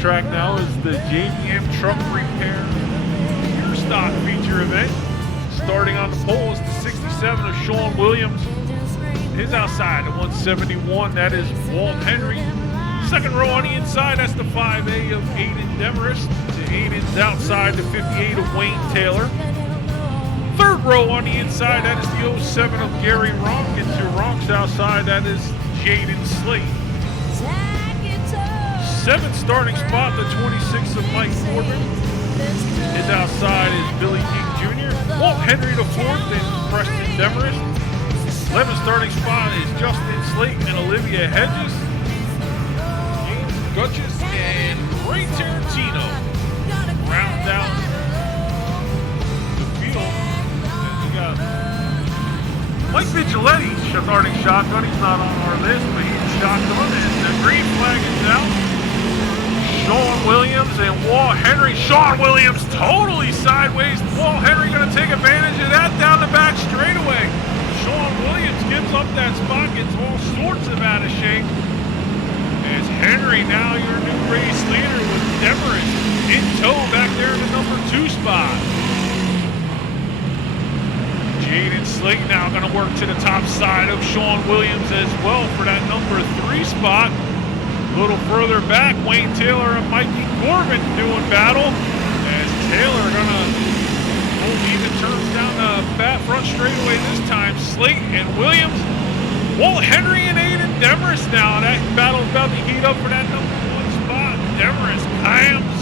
track now is the JDM Truck Repair Pure Stock feature event. Starting on the pole is the 67 of Sean Williams. His outside, the 171, that is Walt Henry. Second row on the inside, that's the 5A of Aiden Demarest. The Aiden's outside, the 58 of Wayne Taylor. Third row on the inside, that is the 07 of Gary Ronk. And to Ronk's outside, that is Jaden Slate. Seventh starting spot, the 26 of Mike Corbin. His outside is Billy King Jr. Walt Henry the fourth and Preston Demarest. 11th starting spot is Justin Slate and Olivia Hedges. James Gutches and Ray Tarantino round out the field. And we got Mike Vigiletti starting shotgun. He's not on our list, but he's shotgun, and the green flag is out. Sean Williams and Walt Henry. Sean Williams totally sideways. Walt Henry going to take advantage of that down the back straightaway. Sean Williams gives up that spot, gets all sorts of out of shape. As Henry, now your new race leader with Demarest in tow back there in the number 2 spot. Jaden Slate now going to work to the top side of Sean Williams as well for that number 3 spot. A little further back, Wayne Taylor and Mikey Corbin doing battle. As Taylor gonna even turns down the back front straightaway this time. Slate and Williams. Walt Henry and Aiden Demarest now. That battle's about to heat up for that number 1 spot. Demarest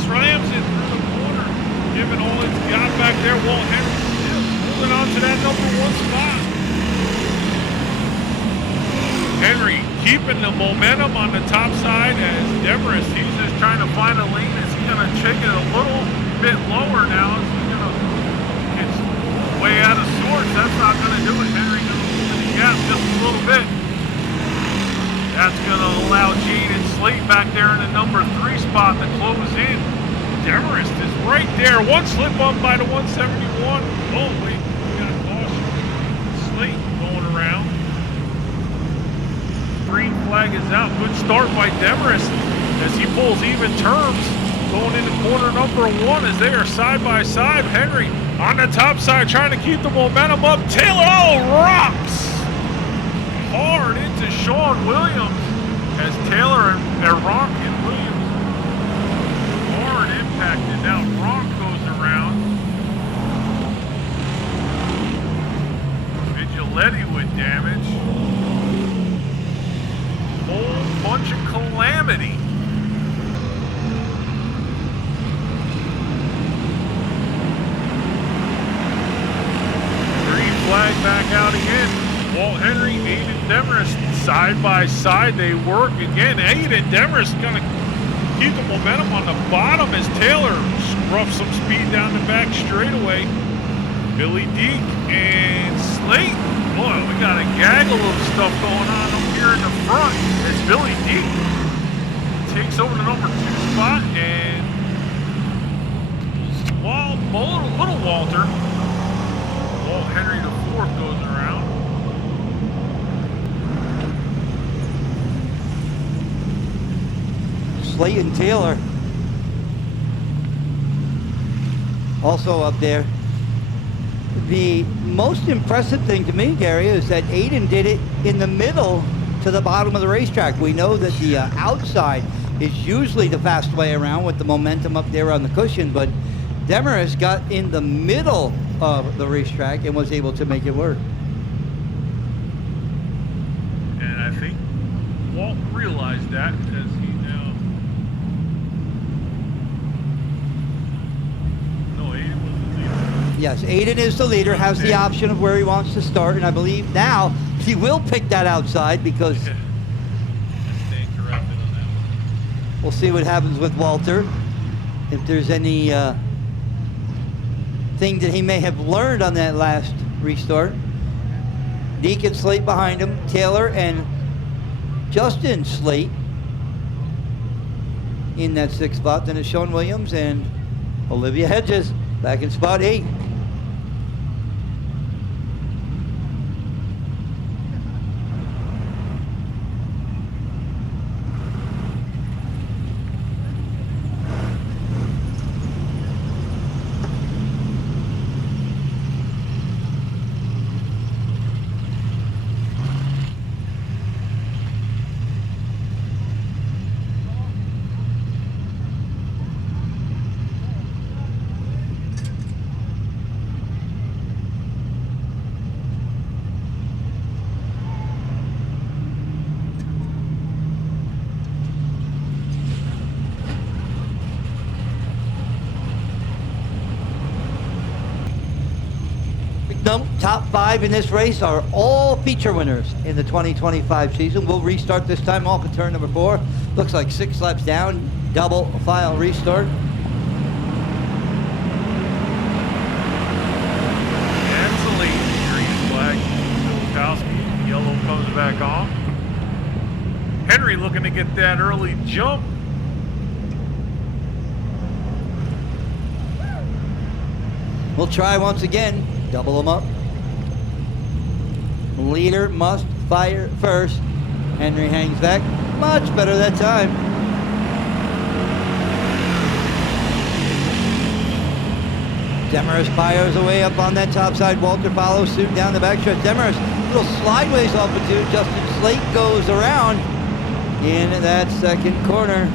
slams it through the corner, giving all it's got back there. Walt Henry still holding on to that number 1 spot. Henry keeping the momentum on the top side as Demarest, he's just trying to find a lane. Is he going to take it a little bit lower now? Is he going to get way out of sorts? That's not going to do it. Henry going to open the gap just a little bit. That's going to allow Jaden Slate back there in the number 3 spot to close in. Demarest is right there. One slip up by the 171. Oh, wait, we got a caution. Slate going around. Green flag is out. Good start by Demarest as he pulls even terms going into corner number 1 as they are side by side. Henry on the top side trying to keep the momentum up. Taylor rocks hard into Sean Williams as Taylor and Ronk and Williams hard impacted. Now Ronk goes around. Vigiletti with damage. Whole bunch of calamity. Green flag back out again. Walt Henry, Aiden Demarest, side by side they work again. Aiden Demarest gonna keep the momentum on the bottom as Taylor scruffs some speed down the back straightaway. Billy Deke and Slate. Boy, we got a gaggle of stuff going on up here in the front as Billy Deke takes over the number 2 spot, and little Walter, Walt Henry the 4th goes around. Slate and Taylor also up there. The most impressive thing to me, Gary, is that Aiden did it in the middle to the bottom of the racetrack. We know that the outside is usually the fast way around with the momentum up there on the cushion, but Demarest got in the middle of the racetrack and was able to make it work. And I think Walt realized that as he now... No, Aiden was the leader. Yes, Aiden is the leader, has the option of where he wants to start, and I believe now he will pick that outside because we'll see what happens with Walter. If there's any thing that he may have learned on that last restart. Deacon Slate behind him, Taylor and Justin Slate in that 6th spot. Then it's Sean Williams and Olivia Hedges back in spot 8. note, top 5 in this race are all feature winners in the 2025 season. We'll restart this time off at turn number 4. Looks like 6 laps down, double file restart. That's a late green flag. Kowski, yellow comes back on. Henry looking to get that early jump. We'll try once again. Double them up. Leader must fire first. Henry hangs back. Much better that time. Demarest fires away up on that top side. Walter follows suit down the back stretch. Demarest, little slideways off the two. Justin Slate goes around in that second corner.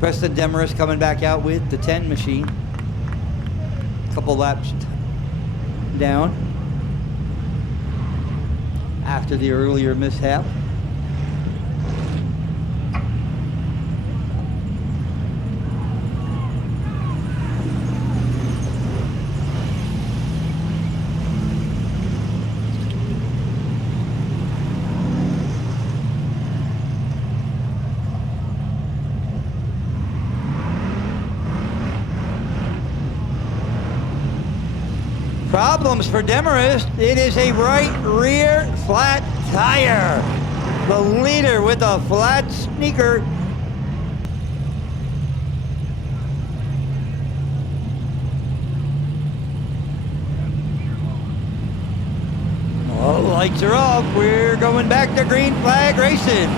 Preston Demarest coming back out with the 10 machine. Couple laps down after the earlier mishap. Problems for Demarest. It is a right rear flat tire. The leader with a flat sneaker. Oh, lights are off. We're going back to green flag racing.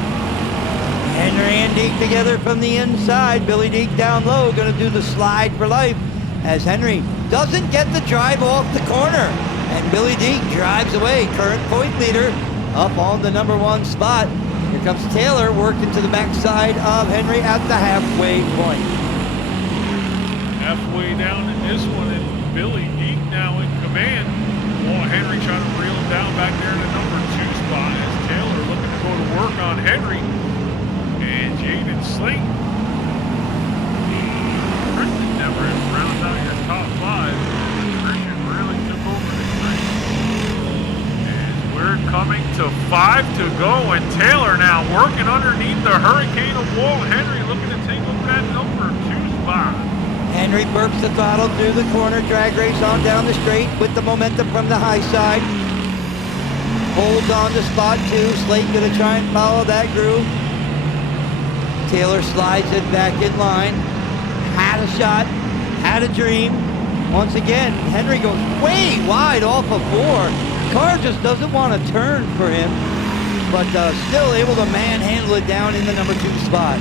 Henry and Deke together from the inside. Billy Deke down low, gonna do the slide for life as Henry doesn't get the drive off the corner. And Billy Deke drives away, current point leader, up on the number 1 spot. Here comes Taylor working to the backside of Henry at the halfway point. Halfway down in this one, and Billy Deke now in command. While Henry trying to reel him down back there in the number 2 spot as Taylor looking to go to work on Henry. And Jaden Slate. Christian Demarest rounds out your top 5. Christian really took over this race. And we're coming to 5 to go, and Taylor now working underneath the hurricane of Walt Henry, looking to take over that number 2 spot. Henry burps the throttle through the corner, drag race on down the straight with the momentum from the high side. Holds on to spot 2. Slate gonna try and follow that groove. Taylor slides it back in line. Had a shot, had a dream. Once again, Henry goes way wide off of 4. Car just doesn't want to turn for him, but still able to manhandle it down in the number 2 spot.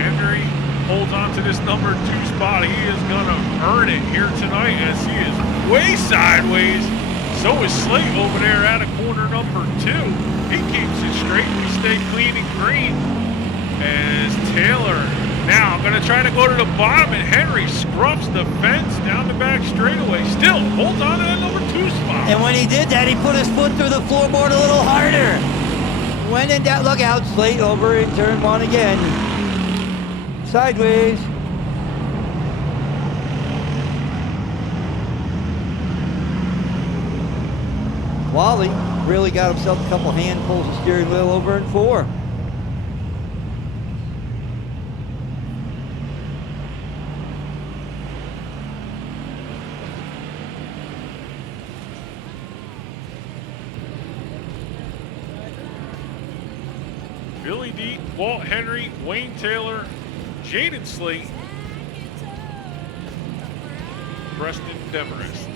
Henry holds on to this number 2 spot. He is going to earn it here tonight as he is way sideways. So is Slate over there at a corner number 2. He keeps it straight. We stay clean and green. As Taylor now going to try to go to the bottom, and Henry scrubs the fence down the back straightaway. Still holds on to that number 2 spot. And when he did that, he put his foot through the floorboard a little harder. When in doubt, look out, Slate over in turn 1 again. Sideways. Wally really got himself a couple handfuls of steering wheel over in 4. Billy Deke, Walt Henry, Wayne Taylor, Jaden Slate, Preston Demarest.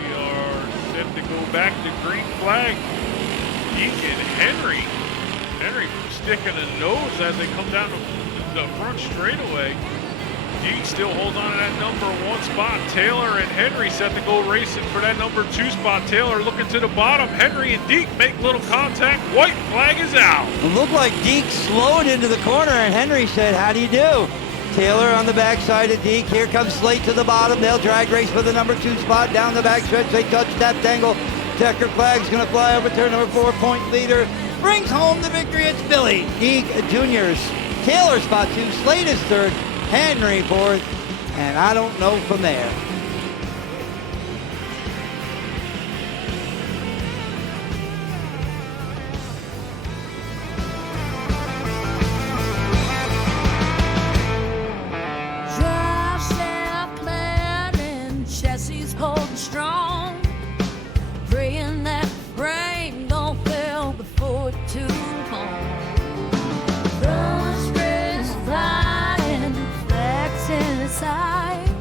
We are set to go back to green flag. Deke and Henry. Henry sticking a nose as they come down the front straightaway. Deke still holding on to that number 1 spot. Taylor and Henry set to go racing for that number 2 spot. Taylor looking to the bottom. Henry and Deke make little contact. White flag is out. It looked like Deke slowed into the corner, and Henry said, how do you do? Taylor on the backside of Deke. Here comes Slate to the bottom. They'll drag race for the number 2 spot. Down the backstretch, they touch that tangle. Checker flag's going to fly over turn number 4. Point leader brings home the victory. It's Billy Deke Jr.'s. Taylor spot 2. Slate is 3rd. Henry 4th. And I don't know from there. Holding strong, praying that rain don't fail before too long. The stress flying, flags in the side.